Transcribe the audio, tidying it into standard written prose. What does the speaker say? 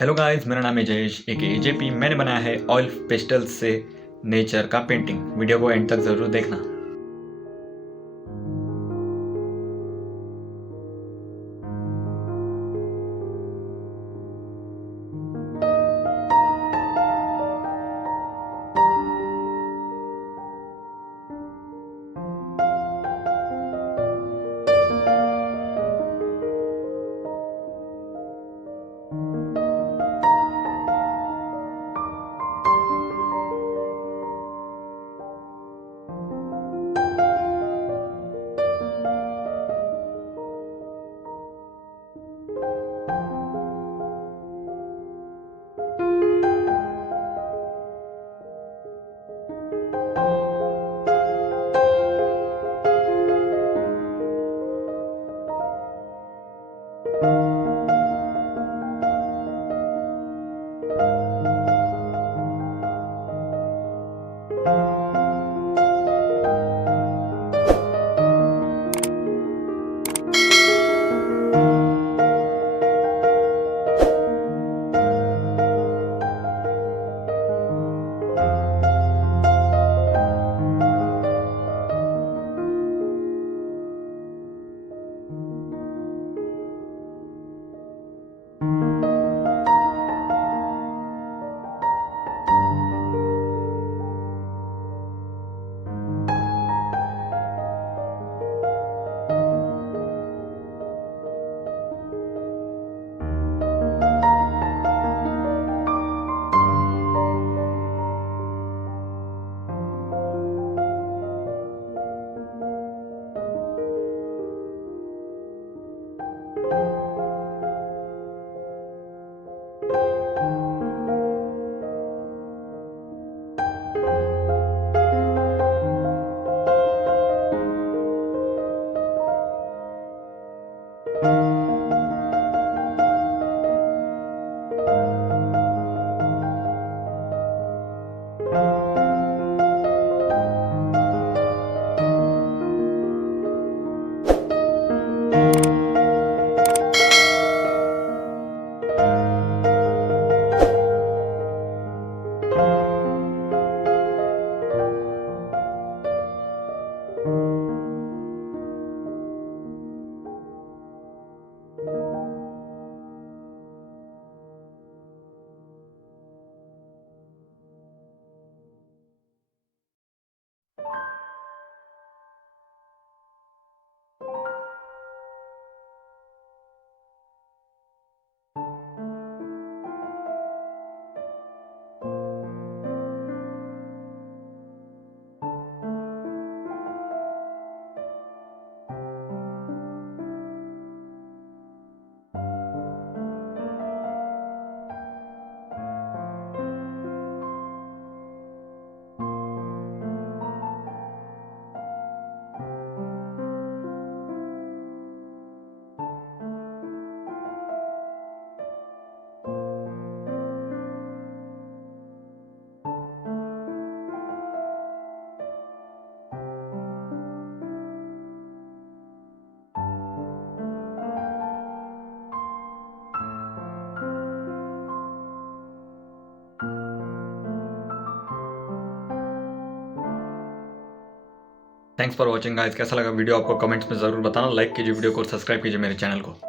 Hello guys, मेरा नाम है जयेश एक एजेपी। मैंने बनाया है ऑयल पेस्टल्स से नेचर का पेंटिंग। वीडियो को एंड तक ज़रूर देखना। Thanks for watching guys. कैसा लगा वीडियो आपको कमेंट्स में ज़रूर बताना। लाइक कीजिए वीडियो को और सब्सक्राइब कीजिए मेरे चैनल को।